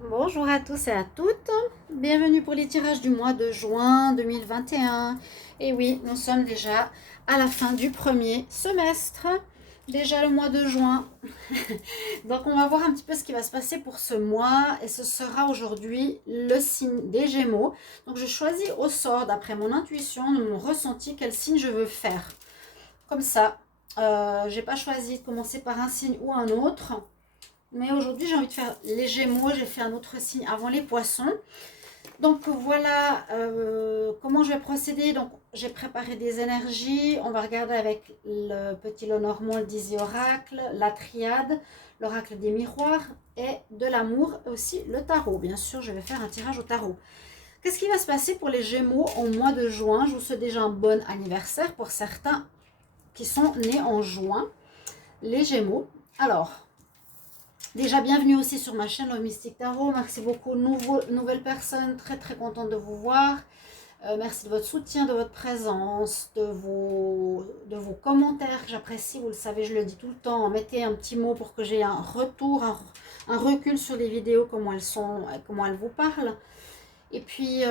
Bonjour à tous et à toutes, bienvenue pour les tirages du mois de juin 2021. Et oui, nous sommes déjà à la fin du premier semestre, déjà le mois de juin. Donc on va voir un petit peu ce qui va se passer pour ce mois et ce sera aujourd'hui le signe des Gémeaux. Donc je choisis au sort d'après mon intuition, de mon ressenti, quel signe je veux faire. Comme ça, j'ai pas choisi de commencer par un signe ou un autre. Mais aujourd'hui, j'ai envie de faire les Gémeaux. J'ai fait un autre signe avant les Poissons. Donc voilà comment je vais procéder. Donc j'ai préparé des énergies. On va regarder avec le petit Lenormand, le Dizzy Oracle, la Triade, l'Oracle des Miroirs et de l'amour, aussi le tarot. Bien sûr, je vais faire un tirage au tarot. Qu'est-ce qui va se passer pour les Gémeaux au mois de juin? Je vous souhaite déjà un bon anniversaire pour certains qui sont nés en juin. Les Gémeaux. Alors, déjà, bienvenue aussi sur ma chaîne Love Mystic Tarot. Merci beaucoup, nouvelles personnes. Très, très contente de vous voir. Merci de votre soutien, de votre présence, de vos commentaires que j'apprécie. Vous le savez, je le dis tout le temps. Mettez un petit mot pour que j'ai un retour, un recul sur les vidéos, comment elles sont, comment elles vous parlent. Et puis,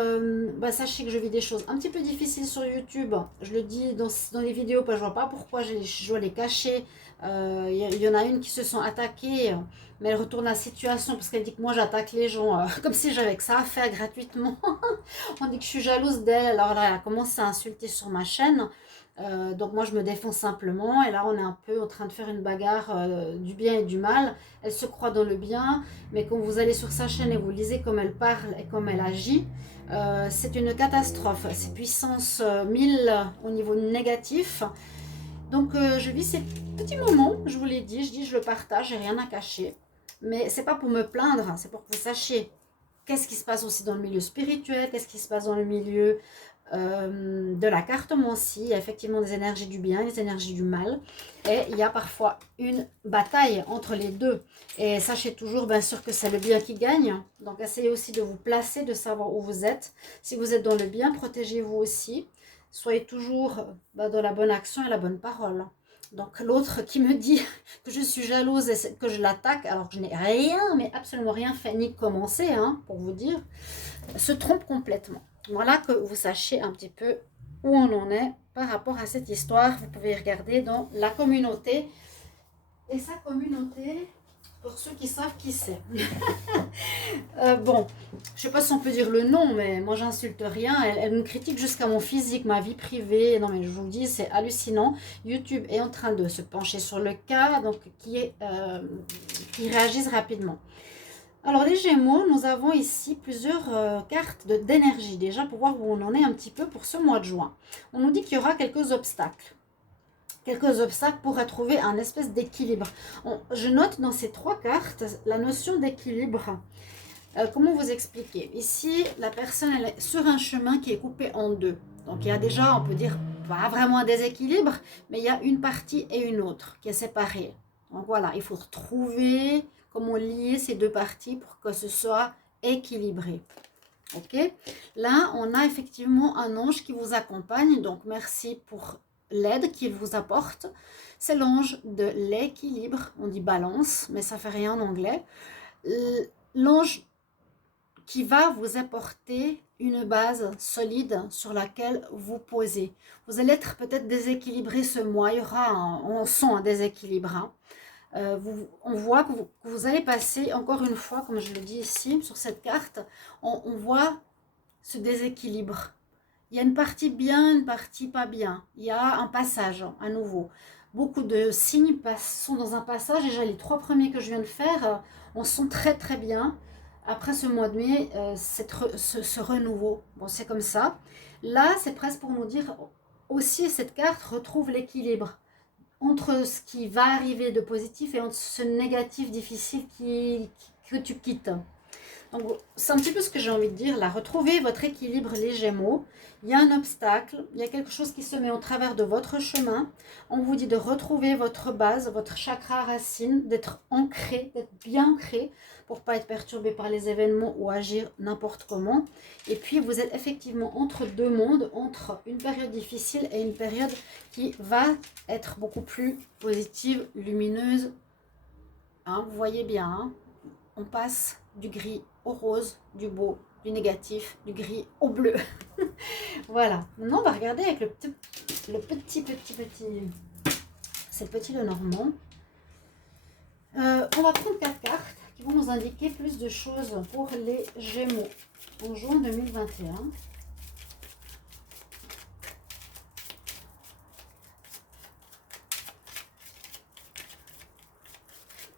sachez que je vis des choses un petit peu difficiles sur YouTube. Je le dis dans les vidéos, parce que je vois pas pourquoi je dois les cacher. Il y en a une qui se sont attaquées, mais elle retourne la situation parce qu'elle dit que moi j'attaque les gens comme si j'avais que ça à faire gratuitement. On dit que je suis jalouse d'elle. Alors là, elle a commencé à insulter sur ma chaîne. Donc moi je me défends simplement et là on est un peu en train de faire une bagarre du bien et du mal. Elle se croit dans le bien, mais quand vous allez sur sa chaîne et vous lisez comme elle parle et comme elle agit, c'est une catastrophe. C'est puissance 1000 au niveau négatif. Donc je vis ces petits moments, je vous l'ai dit, je le partage, j'ai rien à cacher. Mais c'est pas pour me plaindre, c'est pour que vous sachiez qu'est-ce qui se passe aussi dans le milieu spirituel, qu'est-ce qui se passe dans le milieu de la cartomancie. Il y a effectivement des énergies du bien, des énergies du mal. Et il y a parfois une bataille entre les deux. Et sachez toujours, bien sûr, que c'est le bien qui gagne. Donc essayez aussi de vous placer, de savoir où vous êtes. Si vous êtes dans le bien, protégez-vous aussi. Soyez toujours dans la bonne action et la bonne parole. Donc l'autre qui me dit que je suis jalouse et que je l'attaque, alors que je n'ai rien, mais absolument rien fait, ni commencé, hein, pour vous dire, se trompe complètement. Voilà, que vous sachiez un petit peu où on en est par rapport à cette histoire. Vous pouvez regarder dans la communauté. Et sa communauté, pour ceux qui savent qui c'est. Bon, je sais pas si on peut dire le nom, mais moi j'insulte rien. Elle me critique jusqu'à mon physique, ma vie privée. Non mais je vous dis, c'est hallucinant. YouTube est en train de se pencher sur le cas, donc qui réagissent rapidement. Alors les Gémeaux, nous avons ici plusieurs cartes d'énergie, déjà pour voir où on en est un petit peu pour ce mois de juin. On nous dit qu'il y aura quelques obstacles. Quelques obstacles pour trouver un espèce d'équilibre. Je note dans ces trois cartes la notion d'équilibre. Comment vous expliquer? Ici, la personne elle est sur un chemin qui est coupé en deux. Donc il y a déjà, on peut dire, pas vraiment un déséquilibre, mais il y a une partie et une autre qui est séparée. Donc voilà, il faut trouver comment lier ces deux parties pour que ce soit équilibré. Ok? Là, on a effectivement un ange qui vous accompagne, donc merci pour l'aide qu'il vous apporte. C'est l'ange de l'équilibre, on dit balance, mais ça fait rien en anglais. L'ange qui va vous apporter une base solide sur laquelle vous posez. Vous allez être peut-être déséquilibré ce mois, il y aura on sent un déséquilibre. Hein. On voit que vous allez passer, encore une fois, comme je le dis ici, sur cette carte, on voit ce déséquilibre. Il y a une partie bien, une partie pas bien. Il y a un passage à nouveau. Beaucoup de signes sont dans un passage. Déjà, les trois premiers que je viens de faire, on sent très très bien. Après ce mois de mai, ce renouveau. Bon, c'est comme ça. Là, c'est presque pour nous dire aussi, cette carte retrouve l'équilibre entre ce qui va arriver de positif et entre ce négatif difficile que tu quittes. Donc, c'est un petit peu ce que j'ai envie de dire là. Retrouvez votre équilibre, les Gémeaux. Il y a un obstacle, il y a quelque chose qui se met au travers de votre chemin. On vous dit de retrouver votre base, votre chakra racine, d'être ancré, d'être bien ancré pour ne pas être perturbé par les événements ou agir n'importe comment. Et puis, vous êtes effectivement entre deux mondes, entre une période difficile et une période qui va être beaucoup plus positive, lumineuse. Hein, vous voyez bien, hein, on passe du gris au rose, du beau, du négatif, du gris au bleu. Voilà. Maintenant, on va regarder avec le petit, c'est le petit Lenormand. On va prendre 4 cartes qui vont nous indiquer plus de choses pour les Gémeaux en juin 2021.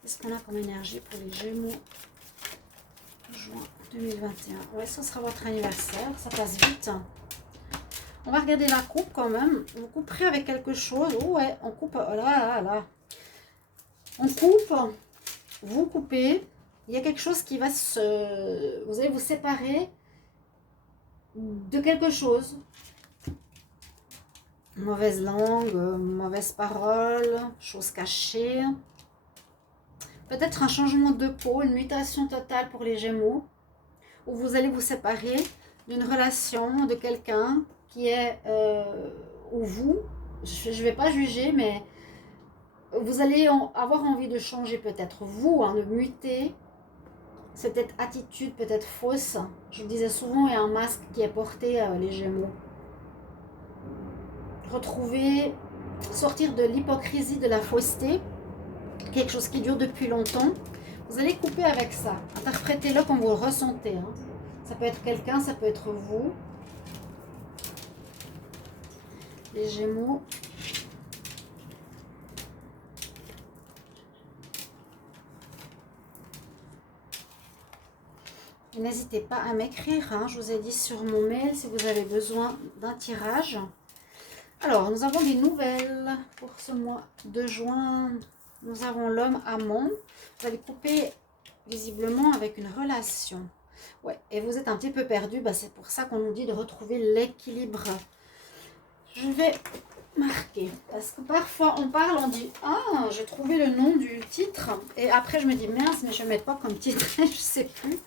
Qu'est-ce qu'on a comme énergie pour les Gémeaux juin 2021? Ouais, ça sera votre anniversaire, ça passe vite. On va regarder la coupe quand même. Vous couperez avec quelque chose. Oh ouais, on coupe. Oh là, là, là. On coupe. Vous coupez. Il y a quelque chose qui va se... Vous allez vous séparer de quelque chose. Mauvaise langue, mauvaise parole, chose cachée. Peut-être un changement de peau, une mutation totale pour les Gémeaux. Où vous allez vous séparer d'une relation, de quelqu'un qui est... ou vous, je ne vais pas juger, mais vous allez avoir envie de changer peut-être vous, hein, de muter cette attitude peut-être fausse. Je vous disais souvent, il y a un masque qui est porté les Gémeaux. Retrouver, sortir de l'hypocrisie, de la fausseté, quelque chose qui dure depuis longtemps. Vous allez couper avec ça. Interprétez-le comme vous le ressentez. Hein. Ça peut être quelqu'un, ça peut être vous. Les Gémeaux. N'hésitez pas à m'écrire, hein, je vous ai dit sur mon mail si vous avez besoin d'un tirage. Alors, nous avons des nouvelles pour ce mois de juin. Nous avons l'homme amant. Vous allez couper visiblement avec une relation. Ouais, et vous êtes un petit peu perdu, bah, c'est pour ça qu'on nous dit de retrouver l'équilibre. Je vais marquer, parce que parfois on parle, on dit « Ah, j'ai trouvé le nom du titre » et après je me dis « Mince, mais je ne vais mettre pas comme titre, je ne sais plus ».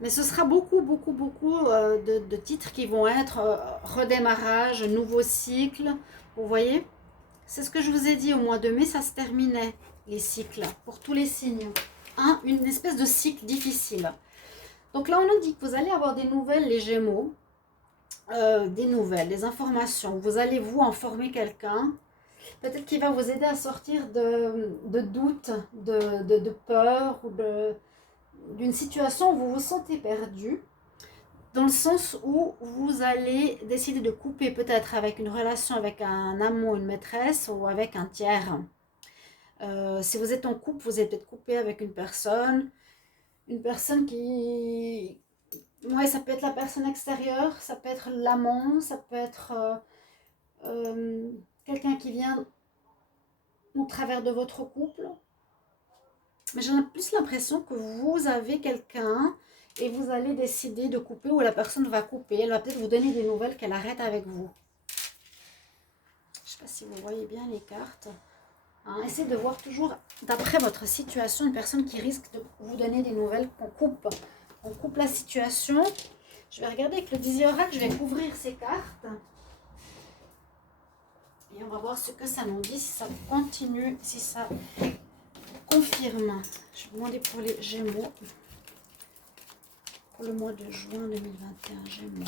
Mais ce sera beaucoup de titres qui vont être redémarrage, nouveau cycle. Vous voyez, c'est ce que je vous ai dit au mois de mai, ça se terminait, les cycles, pour tous les signes. Hein, une espèce de cycle difficile. Donc là, on nous dit que vous allez avoir des nouvelles, les Gémeaux, des nouvelles, des informations. Vous allez vous informer quelqu'un, peut-être qu'il va vous aider à sortir de doutes, de peur ou d'une situation où vous vous sentez perdu, dans le sens où vous allez décider de couper peut-être avec une relation avec un amant, une maîtresse ou avec un tiers. Si vous êtes en couple, vous allez peut-être couper avec une personne qui... Ouais, ça peut être la personne extérieure, ça peut être l'amant, ça peut être quelqu'un qui vient au travers de votre couple. Mais j'ai plus l'impression que vous avez quelqu'un et vous allez décider de couper ou la personne va couper. Elle va peut-être vous donner des nouvelles qu'elle arrête avec vous. Je ne sais pas si vous voyez bien les cartes. Hein, essayez de voir toujours, d'après votre situation, une personne qui risque de vous donner des nouvelles qu'on coupe. On coupe la situation. Je vais regarder avec le Visioracle, je vais couvrir ces cartes. Et on va voir ce que ça nous dit, si ça continue, si ça... confirme. Je vais demander pour les Gémeaux. Pour le mois de juin 2021. Gémeaux.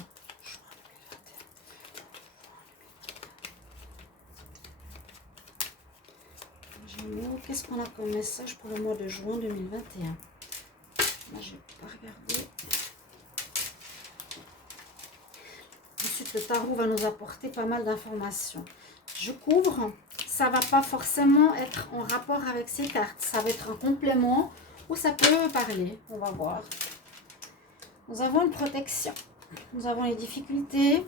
Gémeaux. Qu'est-ce qu'on a comme message pour le mois de juin 2021? Là, je n'ai pas regardé. Ensuite, le tarot va nous apporter pas mal d'informations. Je couvre. Ça ne va pas forcément être en rapport avec ces cartes. Ça va être un complément ou ça peut parler. On va voir. Nous avons une protection. Nous avons les difficultés.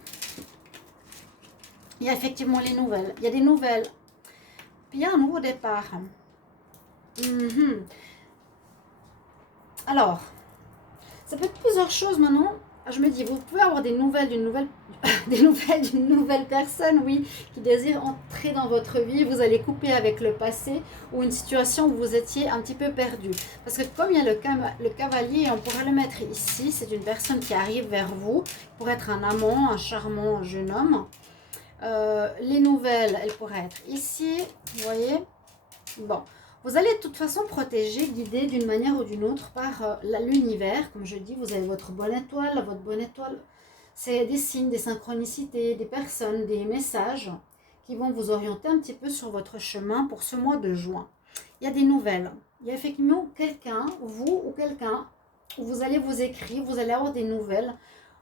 Il y a effectivement les nouvelles. Il y a des nouvelles. Puis il y a un nouveau départ. Alors, ça peut être plusieurs choses maintenant. Je me dis, vous pouvez avoir des nouvelles d'une nouvelle personne, oui, qui désire entrer dans votre vie. Vous allez couper avec le passé ou une situation où vous étiez un petit peu perdu. Parce que comme il y a le cavalier, on pourrait le mettre ici. C'est une personne qui arrive vers vous pour être un amant, un charmant jeune homme. Les nouvelles, elles pourraient être ici, vous voyez. Bon, Vous allez de toute façon protéger, guider d'une manière ou d'une autre par l'univers. Comme je dis, vous avez votre bonne étoile. Votre bonne étoile, c'est des signes, des synchronicités, des personnes, des messages qui vont vous orienter un petit peu sur votre chemin pour ce mois de juin. Il y a des nouvelles. Il y a effectivement quelqu'un, vous ou quelqu'un, où vous allez vous écrire, vous allez avoir des nouvelles.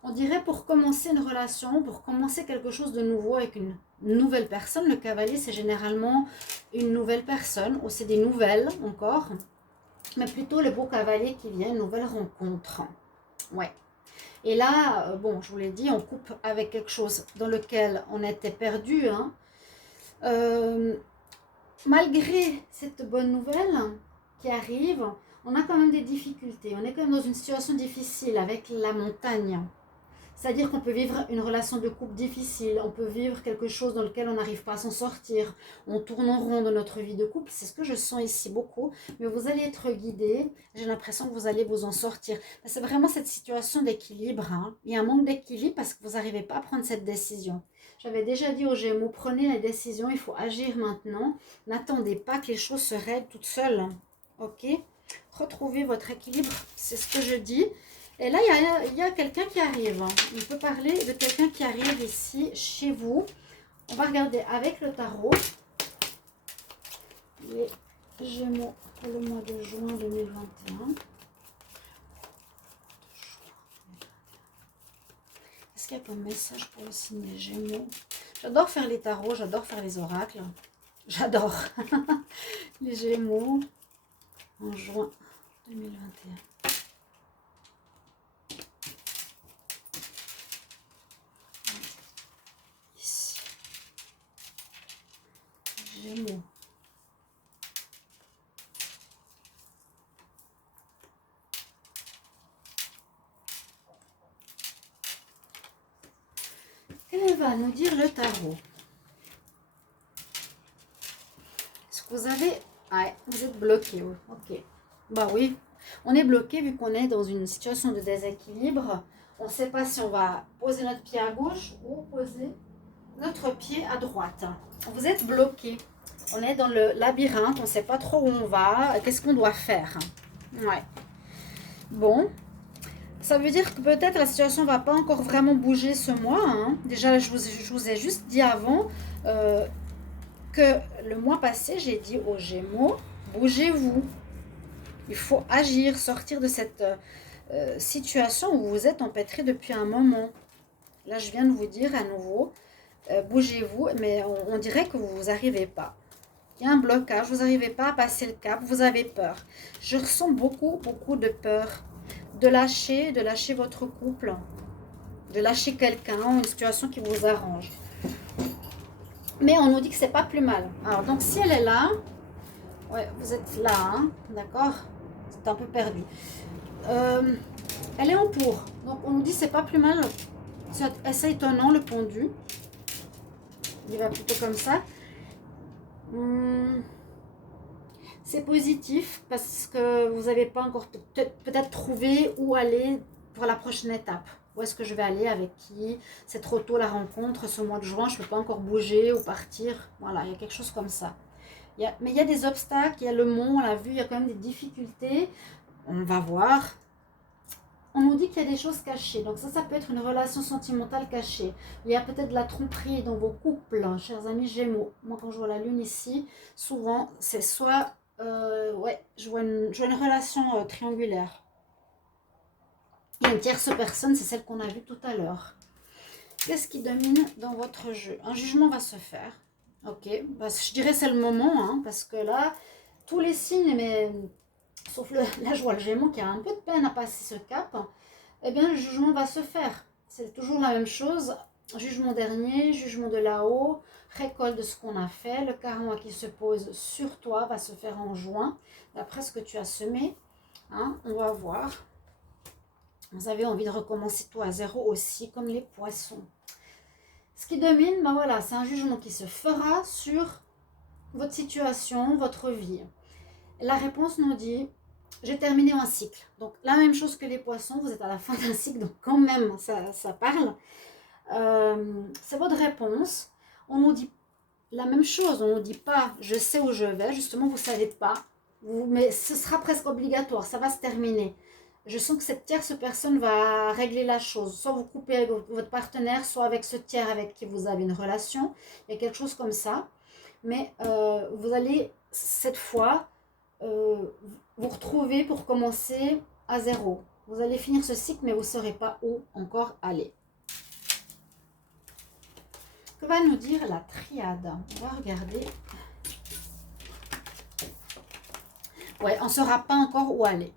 On dirait pour commencer une relation, pour commencer quelque chose de nouveau avec une nouvelle personne. Le cavalier, c'est généralement une nouvelle personne, ou c'est des nouvelles encore, mais plutôt le beau cavalier qui vient, une nouvelle rencontre. Ouais. Et là, bon, je vous l'ai dit, on coupe avec quelque chose dans lequel on était perdu. Hein. Malgré cette bonne nouvelle qui arrive, on a quand même des difficultés. On est quand même dans une situation difficile avec la montagne. C'est-à-dire qu'on peut vivre une relation de couple difficile, on peut vivre quelque chose dans lequel on n'arrive pas à s'en sortir, on tourne en rond dans notre vie de couple, c'est ce que je sens ici beaucoup, mais vous allez être guidé, j'ai l'impression que vous allez vous en sortir. C'est vraiment cette situation d'équilibre, hein. Il y a un manque d'équilibre parce que vous n'arrivez pas à prendre cette décision. J'avais déjà dit aux Gémeaux, prenez la décision, il faut agir maintenant, n'attendez pas que les choses se règlent toutes seules, ok? Retrouvez votre équilibre, c'est ce que je dis. Et là, il y a quelqu'un qui arrive. On peut parler de quelqu'un qui arrive ici, chez vous. On va regarder avec le tarot les Gémeaux pour le mois de juin 2021. Qu'est-ce qu'il y a comme message pour le signe des Gémeaux? J'adore faire les tarots, j'adore faire les oracles. J'adore. Les Gémeaux en juin 2021. Gémeaux. Quel va nous dire le tarot? Est-ce que vous avez... Ouais, vous êtes bloqué. Ok. Bah oui, on est bloqué vu qu'on est dans une situation de déséquilibre. On ne sait pas si on va poser notre pied à gauche ou poser notre pied à droite. Vous êtes bloqué. On est dans le labyrinthe, on ne sait pas trop où on va, qu'est-ce qu'on doit faire. Ouais. Bon, ça veut dire que peut-être la situation ne va pas encore vraiment bouger ce mois. Hein. Déjà, je vous ai juste dit avant que le mois passé, j'ai dit aux Gémeaux, bougez-vous. Il faut agir, sortir de cette situation où vous êtes empêtré depuis un moment. Là, je viens de vous dire à nouveau, bougez-vous, mais on dirait que vous n'arrivez pas. Il y a un blocage, vous n'arrivez pas à passer le cap, vous avez peur. Je ressens beaucoup de peur de lâcher votre couple, de lâcher quelqu'un, une situation qui vous arrange. Mais on nous dit que c'est pas plus mal. Alors, donc, si elle est là, ouais, vous êtes là, hein, d'accord? C'est un peu perdu. Elle est en pour. Donc, on nous dit que c'est pas plus mal. C'est assez étonnant, le pendu. Il va plutôt comme ça. C'est positif parce que vous n'avez pas encore peut-être trouvé où aller pour la prochaine étape. Où est-ce que je vais aller, avec qui? C'est trop tôt la rencontre, ce mois de juin, je ne peux pas encore bouger ou partir. Voilà, il y a quelque chose comme ça. Mais il y a des obstacles, il y a le mont, on l'a vu, il y a quand même des difficultés. On va voir. On nous dit qu'il y a des choses cachées. Donc ça peut être une relation sentimentale cachée. Il y a peut-être de la tromperie dans vos couples, hein, chers amis Gémeaux. Moi, quand je vois la lune ici, souvent, c'est soit... ouais, je vois une relation triangulaire. Il y a une tierce personne, c'est celle qu'on a vue tout à l'heure. Qu'est-ce qui domine dans votre jeu? Un jugement va se faire. Ok, bah, je dirais c'est le moment, hein, parce que là, tous les signes, mais... sauf là je vois le Gémeaux qui a un peu de peine à passer ce cap, eh bien le jugement va se faire. C'est toujours la même chose, jugement dernier, jugement de là-haut, récolte de ce qu'on a fait, le karma qui se pose sur toi va se faire en juin, d'après ce que tu as semé, hein, on va voir. Vous avez envie de recommencer tout à zéro aussi, comme les poissons. Ce qui domine, ben voilà, c'est un jugement qui se fera sur votre situation, votre vie. La réponse nous dit, j'ai terminé un cycle. Donc, la même chose que les poissons, vous êtes à la fin d'un cycle, donc quand même, ça parle. C'est votre réponse. On nous dit la même chose. On ne dit pas je sais où je vais, justement vous ne savez pas. Mais ce sera presque obligatoire, ça va se terminer. Je sens que cette tierce personne va régler la chose. Soit vous coupez avec votre partenaire, soit avec ce tiers avec qui vous avez une relation. Il y a quelque chose comme ça. Mais vous allez, cette fois, vous retrouver pour commencer à zéro. Vous allez finir ce cycle, mais vous ne saurez pas où encore aller. Que va nous dire la triade? On va regarder. Ouais, on ne saura pas encore où aller.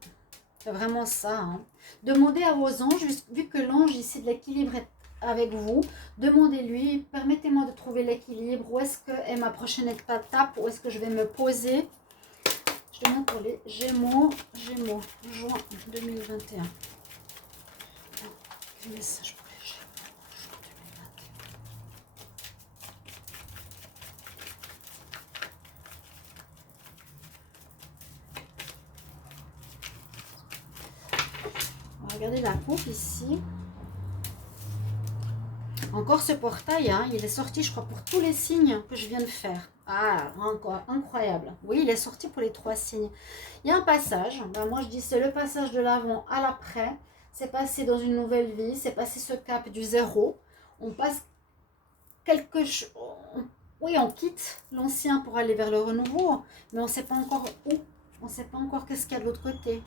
C'est vraiment ça. Hein. Demandez à vos anges, vu que l'ange ici de l'équilibre est avec vous, demandez-lui, permettez-moi de trouver l'équilibre. Où est-ce que est ma prochaine étape? Où est-ce que je vais me poser? Je demande pour les Gémeaux, juin 2021. Quel message pour les Gémeaux, juin 2021? On va regarder la coupe ici. Encore ce portail, hein, il est sorti, je crois, pour tous les signes que je viens de faire. Ah, encore, incroyable. Oui, il est sorti pour les 3 signes. Il y a un passage. Ben, moi, je dis c'est le passage de l'avant à l'après. C'est passer dans une nouvelle vie. C'est passer ce cap du zéro. On passe quelque chose. Oui, on quitte l'ancien pour aller vers le renouveau. Mais on ne sait pas encore où. On ne sait pas encore qu'est-ce qu'il y a de l'autre côté.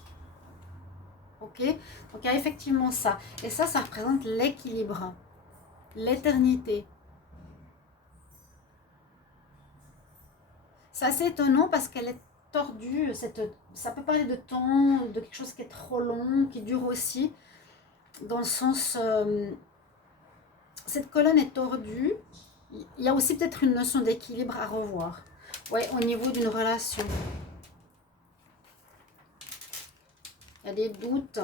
Ok? Donc, il y a effectivement ça. Et ça représente l'équilibre. L'éternité. C'est assez étonnant parce qu'elle est tordue. Ça peut parler de temps, de quelque chose qui est trop long, qui dure aussi. Dans le sens, cette colonne est tordue. Il y a aussi peut-être une notion d'équilibre à revoir. Oui, au niveau d'une relation. Il y a des doutes.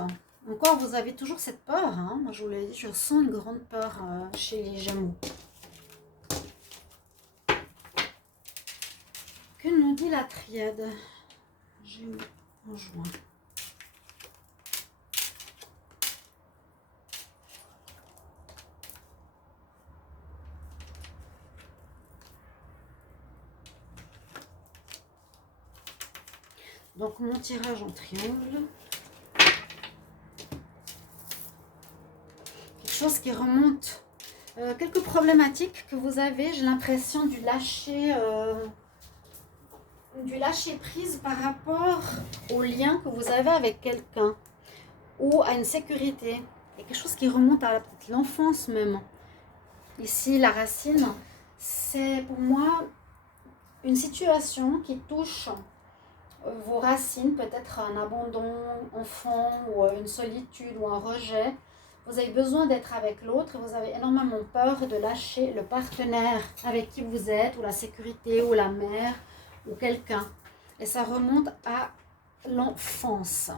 Encore, vous avez toujours cette peur. Hein. Moi, je vous l'ai dit, je sens une grande peur chez les Gémeaux. Que nous dit la triade? Gémeaux en juin. Donc, mon tirage en triangle. Quelque chose qui remonte. Quelques problématiques que vous avez, j'ai l'impression du lâcher prise par rapport au lien que vous avez avec quelqu'un ou à une sécurité. Il y a quelque chose qui remonte à l'enfance même. Ici, la racine, c'est pour moi une situation qui touche vos racines, peut-être un abandon enfant ou une solitude ou un rejet. Vous avez besoin d'être avec l'autre, vous avez énormément peur de lâcher le partenaire avec qui vous êtes, ou la sécurité, ou la mère, ou quelqu'un. Et ça remonte à l'enfance.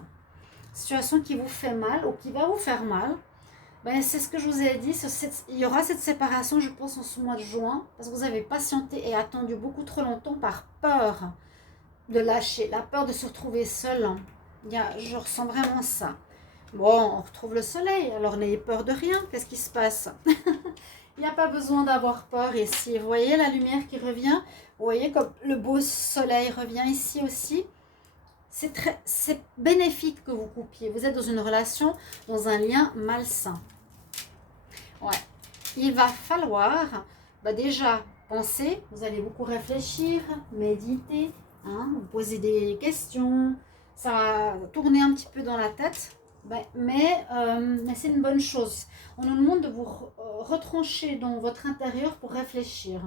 Situation qui vous fait mal ou qui va vous faire mal. Ben, c'est ce que je vous ai dit, il y aura cette séparation, je pense, en ce mois de juin, parce que vous avez patienté et attendu beaucoup trop longtemps par peur de lâcher, la peur de se retrouver seul. Je ressens vraiment ça. Bon, on retrouve le soleil, alors n'ayez peur de rien. Qu'est-ce qui se passe? Il n'y a pas besoin d'avoir peur ici. Vous voyez la lumière qui revient? Vous voyez comme le beau soleil revient ici aussi? C'est bénéfique que vous coupiez. Vous êtes dans une relation, dans un lien malsain. Ouais. Il va falloir déjà penser, vous allez beaucoup réfléchir, méditer, hein, vous poser des questions, ça va tourner un petit peu dans la tête. Mais c'est une bonne chose. On nous demande de vous retrancher dans votre intérieur pour réfléchir.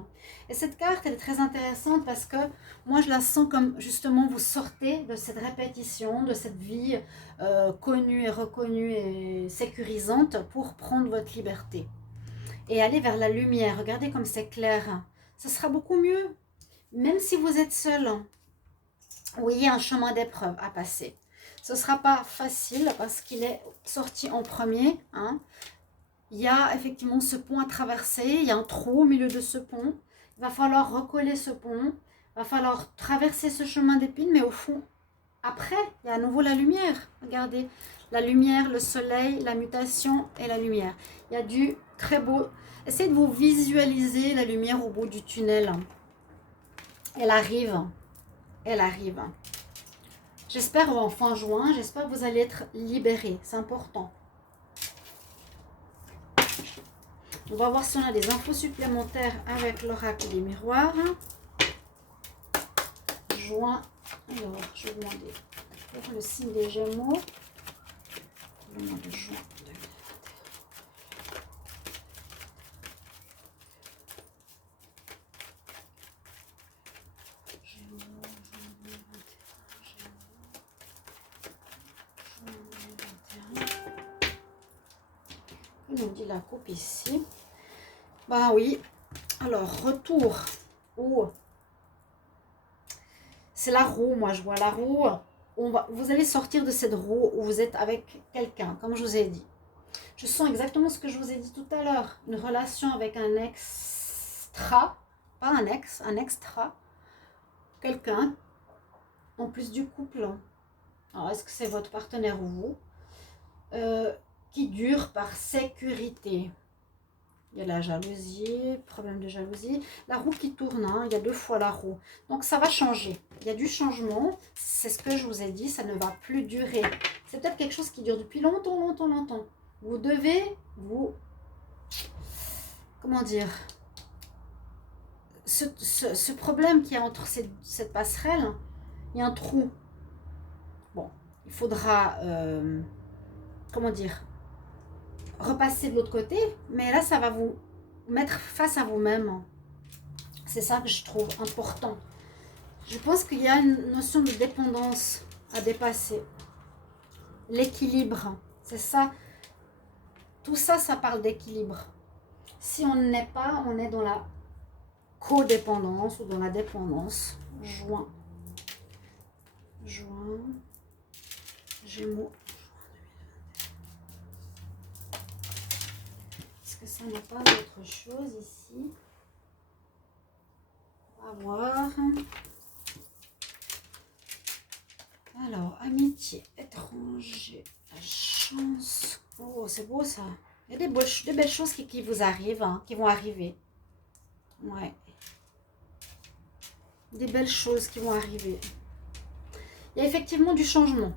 Et cette carte, elle est très intéressante parce que moi, je la sens comme justement vous sortez de cette répétition, de cette vie connue et reconnue et sécurisante pour prendre votre liberté. Et aller vers la lumière. Regardez comme c'est clair. Ce sera beaucoup mieux. Même si vous êtes seul, oui, il y a un chemin d'épreuve à passer. Ce ne sera pas facile parce qu'il est sorti en premier. Hein. Il y a effectivement ce pont à traverser. Il y a un trou au milieu de ce pont. Il va falloir recoller ce pont. Il va falloir traverser ce chemin d'épines. Mais au fond, après, il y a à nouveau la lumière. Regardez, la lumière, le soleil, la mutation et la lumière. Il y a du très beau... Essayez de vous visualiser la lumière au bout du tunnel. Elle arrive. Elle arrive. J'espère en fin juin, j'espère que vous allez être libérés. C'est important. On va voir si on a des infos supplémentaires avec l'oracle des miroirs. Juin. Alors, je vais vous demander pour le signe des Gémeaux. Le mois de juin 2021. Gémeaux, juin 2021. Il nous dit la coupe ici. Bah oui. Alors, retour. Oh. C'est la roue, moi je vois la roue. Vous allez sortir de cette roue où vous êtes avec quelqu'un, comme je vous ai dit. Je sens exactement ce que je vous ai dit tout à l'heure. Une relation avec un extra, pas un ex, un extra. Quelqu'un, en plus du couple. Alors, est-ce que c'est votre partenaire ou vous qui dure par sécurité. Il y a la jalousie, problème de jalousie. La roue qui tourne, hein, il y a 2 fois la roue. Donc ça va changer. Il y a du changement. C'est ce que je vous ai dit, ça ne va plus durer. C'est peut-être quelque chose qui dure depuis longtemps, longtemps, longtemps. Vous devez, comment dire, ce problème qu'il y a entre cette passerelle, il y a un trou. Bon, il faudra, comment dire, repasser de l'autre côté, mais là ça va vous mettre face à vous-même. C'est ça que je trouve important. Je pense qu'il y a une notion de dépendance à dépasser. L'équilibre, c'est ça. Tout ça, ça parle d'équilibre. Si on n'est pas, on est dans la codépendance ou dans la dépendance. Juin, Gémeaux. Est-ce que ça n'a pas d'autre chose ici? On va voir. Alors, amitié, étranger, la chance. Oh, c'est beau ça. Il y a des belles choses qui vous arrivent, hein, qui vont arriver. Ouais. Des belles choses qui vont arriver. Il y a effectivement du changement.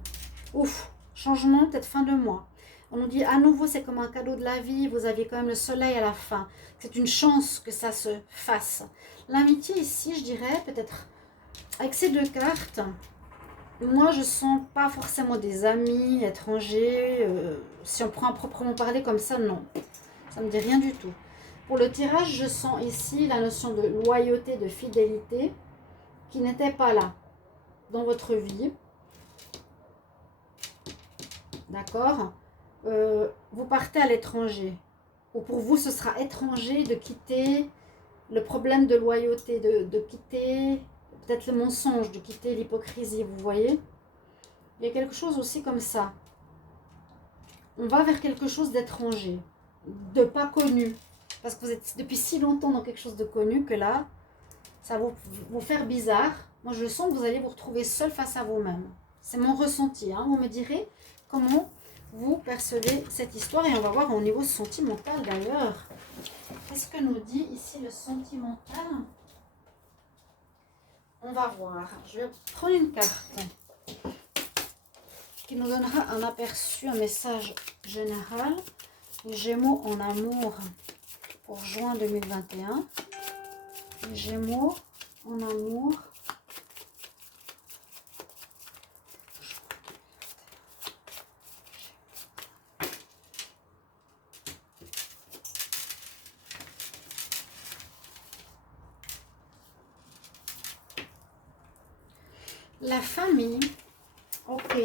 Ouf, changement peut-être fin de mois. On nous dit à nouveau c'est comme un cadeau de la vie, vous aviez quand même le soleil à la fin. C'est une chance que ça se fasse. L'amitié ici, je dirais peut-être avec ces 2 cartes, moi je sens pas forcément des amis étrangers. Si on prend à proprement parler comme ça, non. Ça me dit rien du tout. Pour le tirage, je sens ici la notion de loyauté, de fidélité qui n'était pas là dans votre vie. D'accord? Vous partez à l'étranger. Ou pour vous, ce sera étranger de quitter le problème de loyauté, de quitter peut-être le mensonge, de quitter l'hypocrisie, vous voyez? Il y a quelque chose aussi comme ça. On va vers quelque chose d'étranger, de pas connu. Parce que vous êtes depuis si longtemps dans quelque chose de connu que là, ça va vous faire bizarre. Moi, je sens que vous allez vous retrouver seul face à vous-même. C'est mon ressenti. Hein. Vous me direz comment vous percevez cette histoire. Et on va voir au niveau sentimental d'ailleurs. Qu'est-ce que nous dit ici le sentimental? On va voir. Je vais prendre une carte qui nous donnera un aperçu, un message général. Les Gémeaux en amour pour juin 2021. Les Gémeaux en amour. La famille, ok,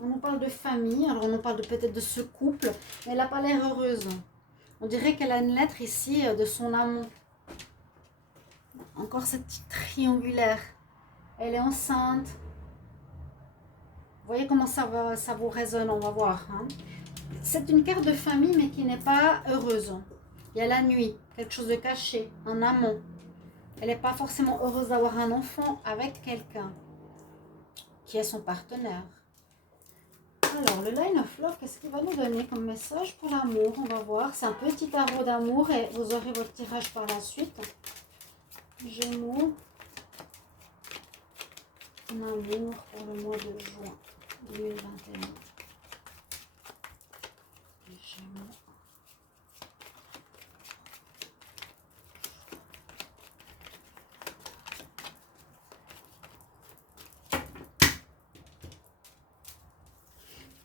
on nous parle de famille, alors on nous parle peut-être de ce couple, mais elle n'a pas l'air heureuse. On dirait qu'elle a une lettre ici de son amant. Encore cette petite triangulaire. Elle est enceinte. Vous voyez comment ça vous résonne, on va voir. Hein. C'est une carte de famille, mais qui n'est pas heureuse. Il y a la nuit, quelque chose de caché, un amant. Elle n'est pas forcément heureuse d'avoir un enfant avec quelqu'un qui est son partenaire. Alors, le Line of Love, qu'est-ce qu'il va nous donner comme message pour l'amour? On va voir. C'est un petit tarot d'amour et vous aurez votre tirage par la suite. Gémeaux. en amour pour le mois de juin 2021. Les Gémeaux.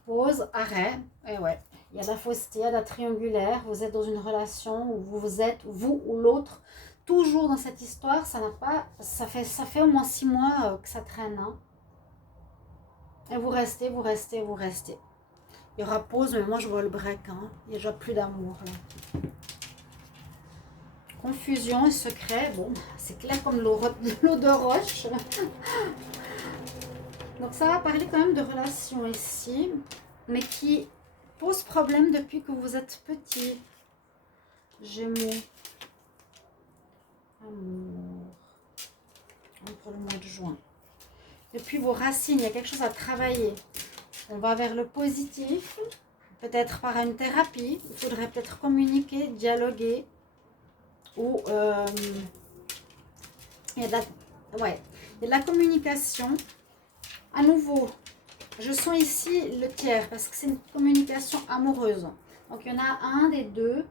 Pause, arrêt, et ouais, il y a de la fausseté, il y a de la triangulaire, vous êtes dans une relation où vous êtes, vous ou l'autre, toujours dans cette histoire, ça n'a pas, ça fait au moins 6 mois que ça traîne, hein. Et vous restez, vous restez, vous restez. Il y aura pause, mais moi je vois le break, hein. Il n'y a déjà plus d'amour, là. Confusion et secret, bon, c'est clair comme l'eau de roche. Donc ça va parler quand même de relations ici, mais qui pose problème depuis que vous êtes petit. Gémeaux. Amour. Pour le mois de juin. Depuis vos racines, il y a quelque chose à travailler. On va vers le positif, peut-être par une thérapie. Il faudrait peut-être communiquer, dialoguer. Ou il y a de la communication. À nouveau, je sens ici le tiers parce que c'est une communication amoureuse. Donc, il y en a un des deux.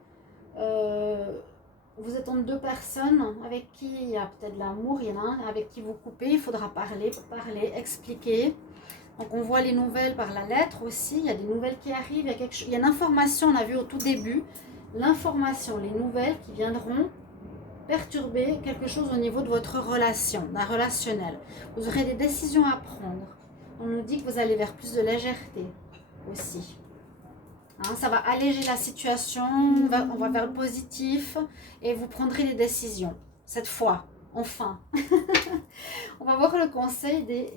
Vous êtes entre deux personnes avec qui il y a peut-être de l'amour. Il y en a un avec qui vous coupez. Il faudra parler, expliquer. Donc, on voit les nouvelles par la lettre aussi. Il y a des nouvelles qui arrivent. Il y a une information, on a vu au tout début. L'information, les nouvelles qui viendront perturber quelque chose au niveau de votre relation, d'un relationnel. Vous aurez des décisions à prendre. On nous dit que vous allez vers plus de légèreté aussi. Hein, ça va alléger la situation, on va vers le positif et vous prendrez des décisions. Cette fois, enfin. On va voir le conseil des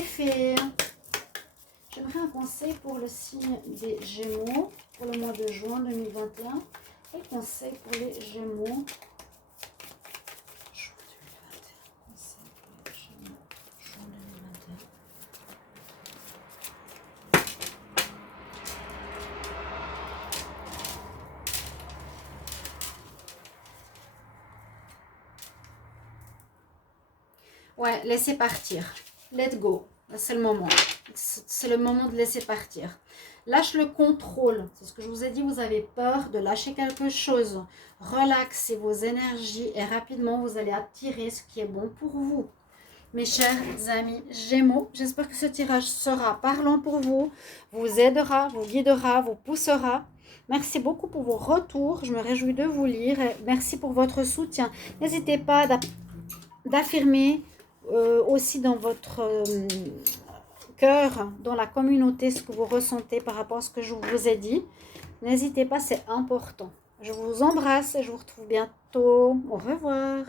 fées. J'aimerais un conseil pour le signe des Gémeaux pour le mois de juin 2021. Quel conseil pour les Gémeaux? Juin 2021. Conseil pour les Gémeaux. Juin 2021. Ouais, laissez partir. Let go. C'est le moment. C'est le moment de laisser partir. Lâche le contrôle. C'est ce que je vous ai dit. Vous avez peur de lâcher quelque chose. Relaxez vos énergies et rapidement, vous allez attirer ce qui est bon pour vous. Mes chers amis Gémeaux, j'espère que ce tirage sera parlant pour vous. Vous aidera, vous guidera, vous poussera. Merci beaucoup pour vos retours. Je me réjouis de vous lire. Et merci pour votre soutien. N'hésitez pas d'affirmer aussi dans votre cœur, dans la communauté, ce que vous ressentez par rapport à ce que je vous ai dit. N'hésitez pas, c'est important. Je vous embrasse et je vous retrouve bientôt. Au revoir.